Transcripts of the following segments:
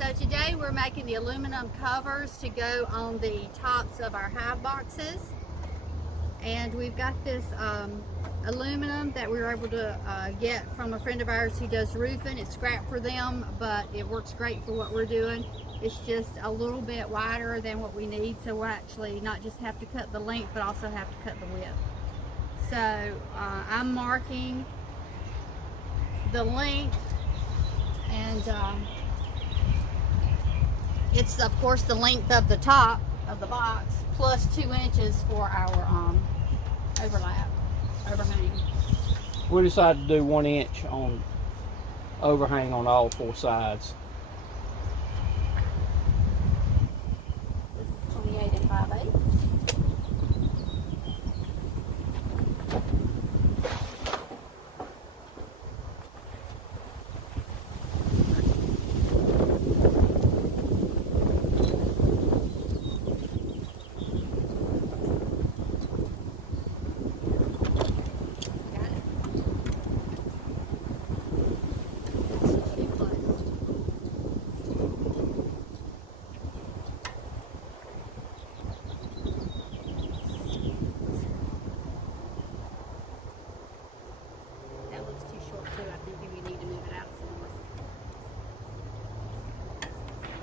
So today we're making the aluminum covers to go on the tops of our hive boxes. And we've got this aluminum that we were able to get from a friend of ours who does roofing. It's scrap for them, but it works great for what we're doing. It's just a little bit wider than what we need, so we'll actually not just have to cut the length, but also have to cut the width. So I'm marking the length, and it's of course the length of the top of the box plus 2 inches for our overhang. We decided to do 1 inch on overhang on all 4 sides. This is 28 and 5/8.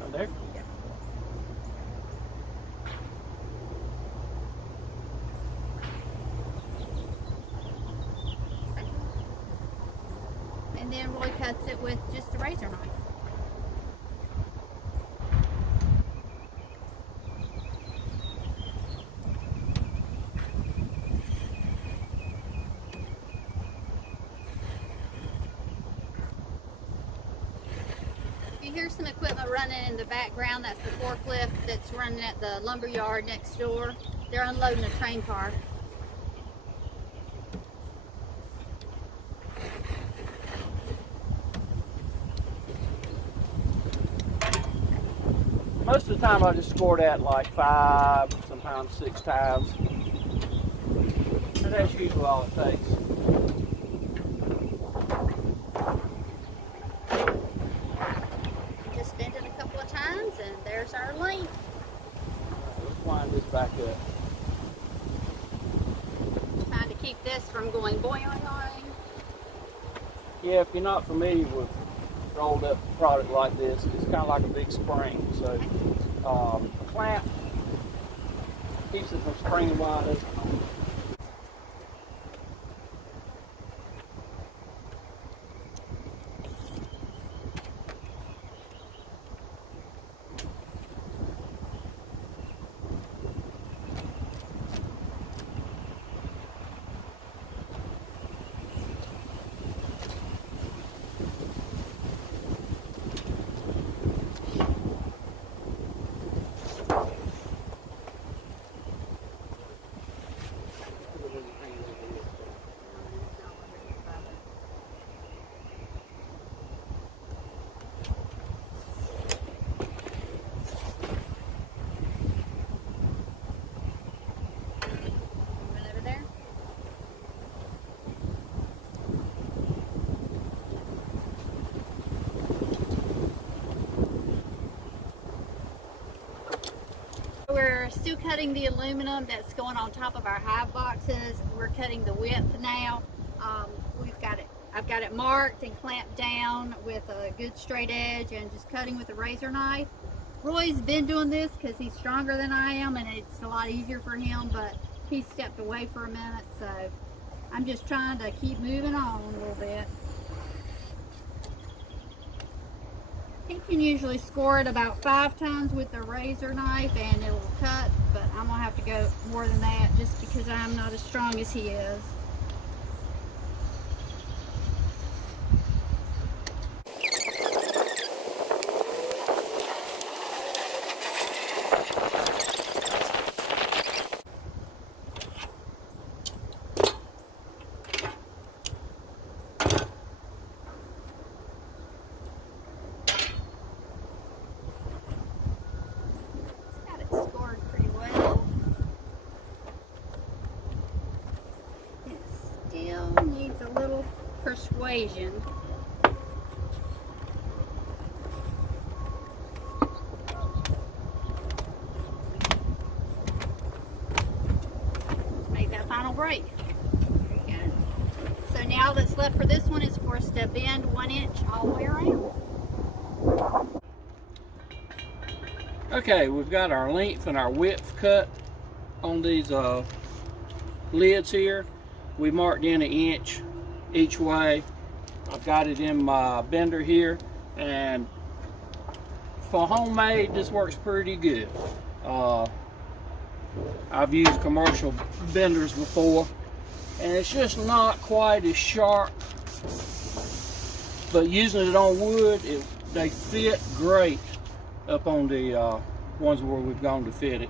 There. Yeah. And then Roy cuts it with just a razor knife. You hear some equipment running in the background. That's the forklift that's running at the lumber yard next door. They're unloading a train car. Most of the time I just score that like 5, sometimes 6 times. And that's usually all it takes. Just bend it a couple of times and there's our length. Let's wind this back up. Trying to keep this from going boing. Yeah, if you're not familiar with rolled up product like this, it's kind of like a big spring. So a clamp keeps it from springing wide open. We're still cutting the aluminum that's going on top of our hive boxes. We're cutting the width now. I've got it marked and clamped down with a good straight edge and just cutting with a razor knife. Roy's been doing this because he's stronger than I am and it's a lot easier for him, but he stepped away for a minute, so I'm just trying to keep moving on a little bit. He can usually score it about 5 times with the razor knife and it will cut, but I'm gonna have to go more than that just because I'm not as strong as he is. Needs a little persuasion. that's left for this one is for us to bend 1 inch all the way around. Okay, we've got our length and our width cut on these lids here. We marked in 1 inch each way. I've got it in my bender here, and for homemade this works pretty good. I've used commercial benders before, and it's just not quite as sharp, but using it on wood, they fit great up on the ones where we've gone to fit it,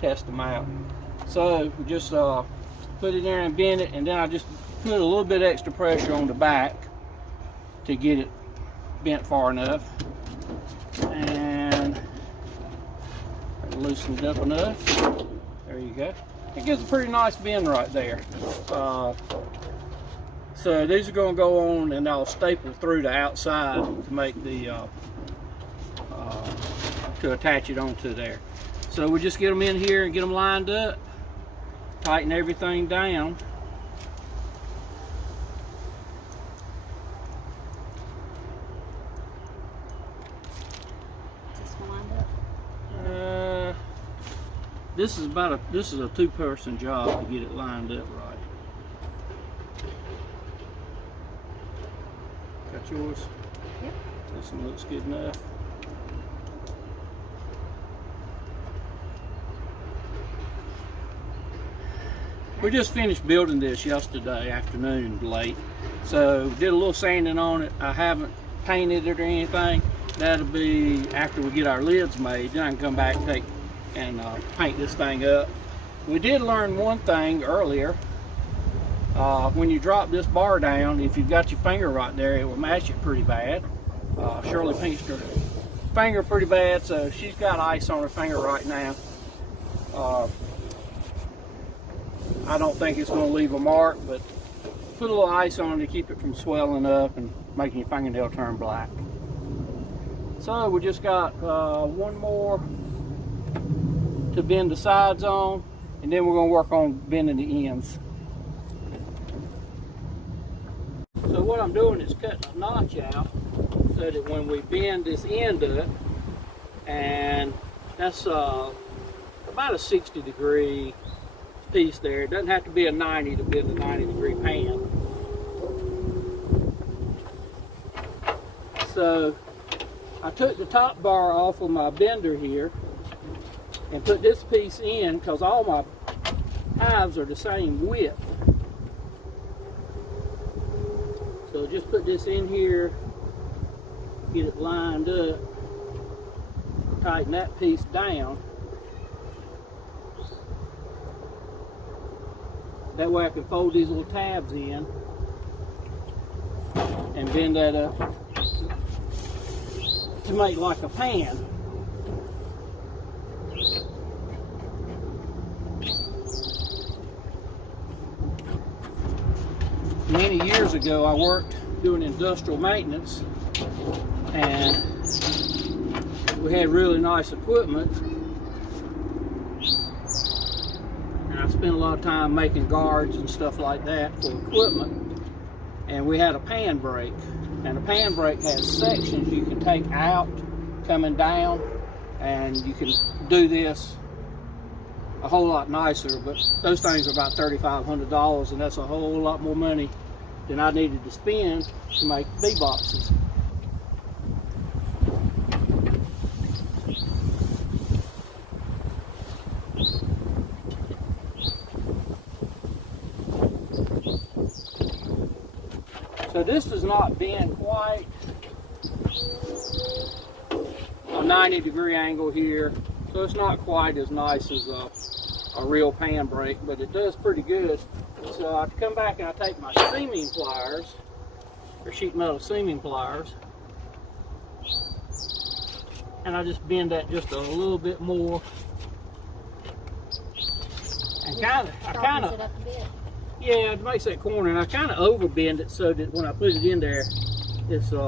test them out. So we just put it in there and bend it, and then I just put a little bit extra pressure on the back to get it bent far enough, and loosen it up enough. There you go. It gives a pretty nice bend right there. So these are going to go on, and I'll staple through the outside to make the to attach it onto there. So we just get them in here and get them lined up, tighten everything down. Is this one lined up? This is a two-person job to get it lined up right. Got yours? Yep. This one looks good enough. We just finished building this yesterday afternoon late, so did a little sanding on it. I haven't painted it or anything. That'll be after we get our lids made. Then I can come back and paint this thing up. We did learn one thing earlier. When you drop this bar down, if you've got your finger right there, it will match it pretty bad. Shirley pinched her finger pretty bad, so she's got ice on her finger right now. I don't think it's going to leave a mark, but put a little ice on it to keep it from swelling up and making your fingernail turn black. So we just got one more to bend the sides on, and then we're going to work on bending the ends. So what I'm doing is cutting a notch out so that when we bend this end up, and that's about a 60-degree piece there. It doesn't have to be a 90 to bend a 90-degree pan. So I took the top bar off of my bender here and put this piece in, because all my hives are the same width. So just put this in here, get it lined up, tighten that piece down. That way I can fold these little tabs in and bend that up to make like a pan. Many years ago I worked doing industrial maintenance, and we had really nice equipment. I spent a lot of time making guards and stuff like that for equipment, and we had a pan brake, and a pan brake has sections you can take out coming down, and you can do this a whole lot nicer, but those things are about $3,500, and that's a whole lot more money than I needed to spend to make bee boxes. So this does not bend quite a 90-degree angle here, so it's not quite as nice as a real pan brake, but it does pretty good. So I come back and I take my seaming pliers, or sheet metal seaming pliers, and I just bend that just a little bit more, and kind of yeah, it makes that corner, and I kind of overbend it so that when I put it in there, it's you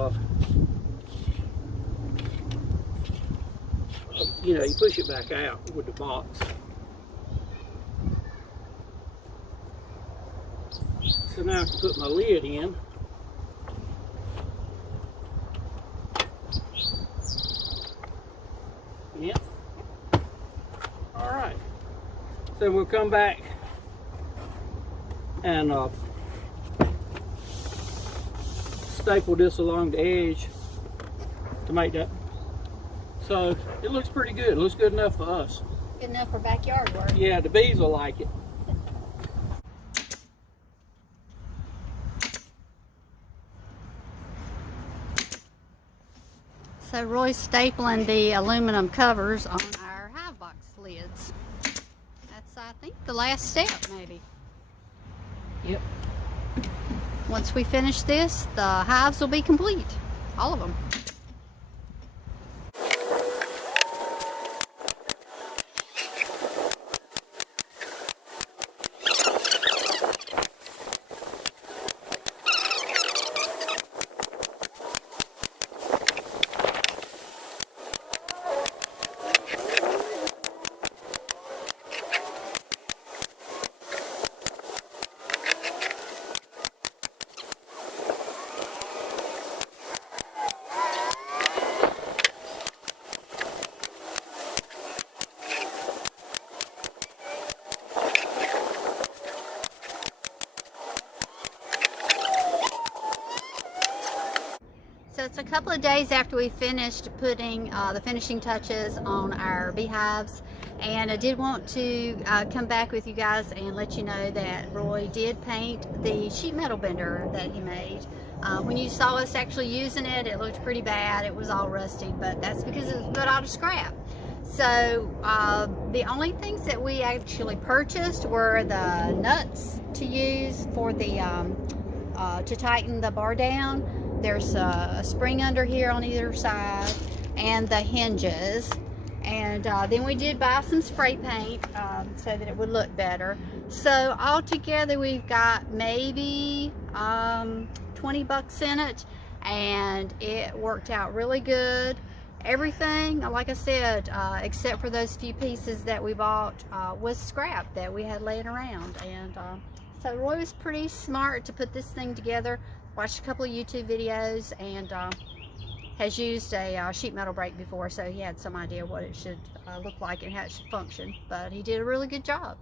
know, you push it back out with the box. So now I can put my lid in. Yeah. All right. So we'll come back and staple this along the edge to make that. So it looks pretty good. It looks good enough for us. Good enough for backyard work. Yeah, the bees will like it. So Roy's stapling the aluminum covers on our hive box lids. That's, I think, the last step, maybe. Yep. Once we finish this, the hives will be complete. All of them. So it's a couple of days after we finished putting the finishing touches on our beehives, and I did want to come back with you guys and let you know that Roy did paint the sheet metal bender that he made. When you saw us actually using it, it looked pretty bad. It was all rusty, but that's because it was put out of scrap. So the only things that we actually purchased were the nuts to use for the to tighten the bar down. There's a spring under here on either side, and the hinges. And then we did buy some spray paint so that it would look better. So altogether we've got maybe 20 bucks in it, and it worked out really good. Everything, like I said, except for those few pieces that we bought, was scrap that we had laying around. And so Roy was pretty smart to put this thing together. Watched a couple of YouTube videos, and has used a sheet metal brake before, so he had some idea what it should look like and how it should function. But he did a really good job.